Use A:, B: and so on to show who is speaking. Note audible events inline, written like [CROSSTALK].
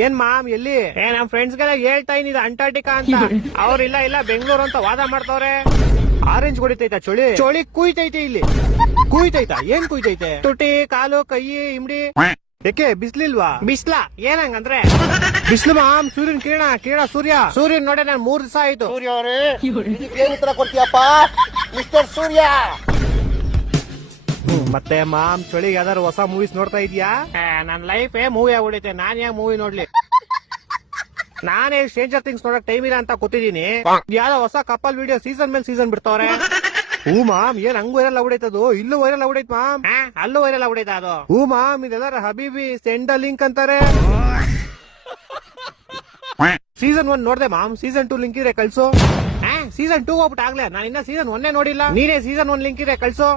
A: ಏನ್ ಮಾಮ್ ಎಲ್ಲಿ? ಏ ನಮ್ ಫ್ರೆಂಡ್ಸ್ ಗೆಲ್ಲ ಹೇಳ್ತಾ ಇನ್ ಇದು ಅಂಟಾರ್ಟಿಕಾ ಅಂತ? [LAUGHS] ಅವ್ರ ಇಲ್ಲ ಇಲ್ಲ ಬೆಂಗಳೂರು ಅಂತ ವಾದ ಮಾಡ್ತಾವ್ರೆ. ಆರೆಂಜ್ ಹೊಡಿತೈತಾ ಚಳಿ. ಚಳಿ ಕುಯ್ತೈತೆ ಇಲ್ಲಿ. ಕುಯ್ತೈತ? ಏನ್ ಕುಯ್ತೈತೆ? [LAUGHS] ತುಟಿ ಕಾಲು ಕೈ ಇಮ್ಡಿ ಯಾಕೆ [LAUGHS] ಬಿಸ್ಲಿಲ್ವಾ? ಬಿಸ್ಲಾ? ಏನಂಗಂದ್ರೆ? ಬಿಸ್ಲು ಮಾಮ್ ಸೂರ್ಯನ್ ಕಿರಣ ಕಿರಣ ಸೂರ್ಯ. ಸೂರ್ಯನ್ ನೋಡೆ ನಾನು ಮೂರ್ ದಿವಸ ಆಯ್ತು.
B: ಸೂರ್ಯ ಅವರೇ ಏನ್ ಉತ್ತರ ಕೊಡ್ತೀಯಪ್ಪ? ಮಿಸ್ಟರ್ ಸೂರ್ಯ!
A: ಮತ್ತೆ ಮಾಮ್ ಚಳಿಗೆ ಯಾವ್ದಾರು ಹೊಸ ಮೂವೀಸ್ ನೋಡ್ತಾ ಇದೀಯಾ? ನನ್ನ ನನ್ ಲೈಫ್ ಮೂವಿ ಆಗ್ಬಿಡೈತೆ. ನಾನ್ ಯಾಕೆ ಮೂವಿ ನೋಡ್ಲಿ? ನಾನೇ ಸ್ಟ್ರೇಂಜರ್ ಥಿಂಗ್ಸ್ ನೋಡಕ್ ಟೈಮ್ ಇಲ್ಲ ಅಂತ ಕೂತಿದೀನಿ ಯಾವ್ದೋ ಹೊಸ ಕಪಲ್ ವಿಡಿಯೋ ಸೀಸನ್ ಮೇಲೆ ಸೀಸನ್ ಬಿಡ್ತಾವ್ರೆ. ಹೂ ಮಾಮ್ ಏನ್ ಹಂಗ್ ವೈರಲ್ ಆಗ್ಬಿಡೈತದು ಇಲ್ಲೂ ವೈರಲ್ ಆಗ್ಬಿಡೈತ್ ಮಾಮ್. ಅಲ್ಲೂ ವೈರಲ್ ಆಗ್ಬಿಡೈತ ಅದು. ಹೂ ಮಾಮ್ ಇದೆಲ್ಲ ಹಬೀಬಿ ಸೆಂಡ ಲಿಂಕ್ ಅಂತಾರೆ? ಸೀಸನ್ ಒನ್ ನೋಡ್ದೆ ಮಾಮ್. ಸೀಸನ್ ಟೂ ಲಿಂಕ್ ಇದ್ರೆ ಕಳ್ಸು. ಸೀಸನ್ ಟೂ ಹೋಗ್ಬಿಟ್ಟು ಆಗ್ಲೇ. ನಾನು ಇನ್ನ ಸೀಸನ್ ಒನ್ನೇ ನೋಡಿಲ್ಲ. ನೀನೇ ಸೀಸನ್ ಒನ್ ಲಿಂಕ್ ಇದ್ರೆ ಕಳ್ಸು.